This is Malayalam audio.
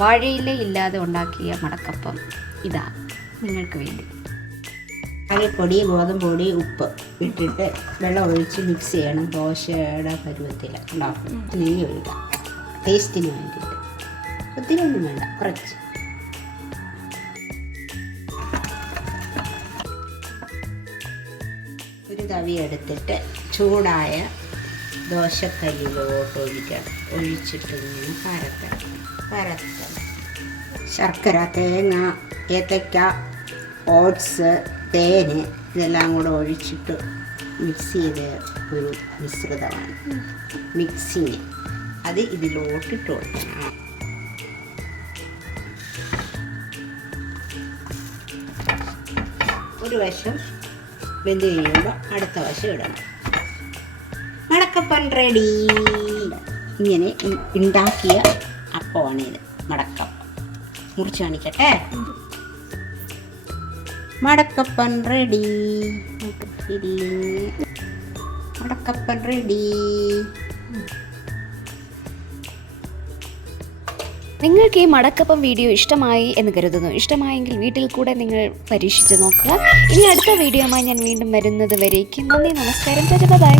വാഴയില ഇല്ലാതെ ഉണ്ടാക്കിയ മടക്കപ്പം ഇതാ നിങ്ങൾക്ക് വേണ്ടി. അരിപ്പൊടി, ഗോതമ്പ് പൊടി, ഉപ്പ് ഇട്ടിട്ട് വെള്ളം ഒഴിച്ച് മിക്സ് ചെയ്യണം. ദോശയുടെ പരുവത്തിൽ ഉണ്ടാക്കും. നെയ്യ് ഒഴിക്കാം ടേസ്റ്റിന് വേണ്ടിയിട്ട്. ഒത്തിരി ഒന്നും വേണ്ട, കുറച്ച്. ഒരു തവി എടുത്തിട്ട് ചൂടായ ദോശക്കല്ലിലോട്ട് ഒഴിക്കണം. ഒഴിച്ചിട്ട് ഇങ്ങനെ പരത്തണം. ശർക്കര, തേങ്ങ, ഏത്തയ്ക്ക, ഓട്സ്, തേന് ഇതെല്ലാം കൂടെ ഒഴിച്ചിട്ട് മിക്സ് ചെയ്ത ഒരു മിശ്രിതമാണ്. മിക്സിങ് അത് ഇതിലോട്ടിട്ട് കൊടുക്കണം. ഒരു വശം വെന്ത് കഴിയുമ്പോൾ അടുത്ത വശം ഇടണം. മടക്കപ്പം റെഡി. ഇങ്ങനെ ഉണ്ടാക്കിയ അപ്പമാണിത്, മടക്കപ്പം. മുറിച്ച് കാണിക്കട്ടെ. മടക്കപ്പൻ റെഡി. മടക്കപ്പൻ റെഡി. നിങ്ങൾക്ക് ഈ മടക്കപ്പം വീഡിയോ ഇഷ്ടമായി എന്ന് കരുതുന്നു. ഇഷ്ടമായെങ്കിൽ വീട്ടിൽ കൂടെ നിങ്ങൾ പരീക്ഷിച്ച് നോക്കുക. ഇനി അടുത്ത വീഡിയോയുമായി ഞാൻ വീണ്ടും വരുന്നത് വരേക്കും നന്ദി, നമസ്കാരം, ബൈ.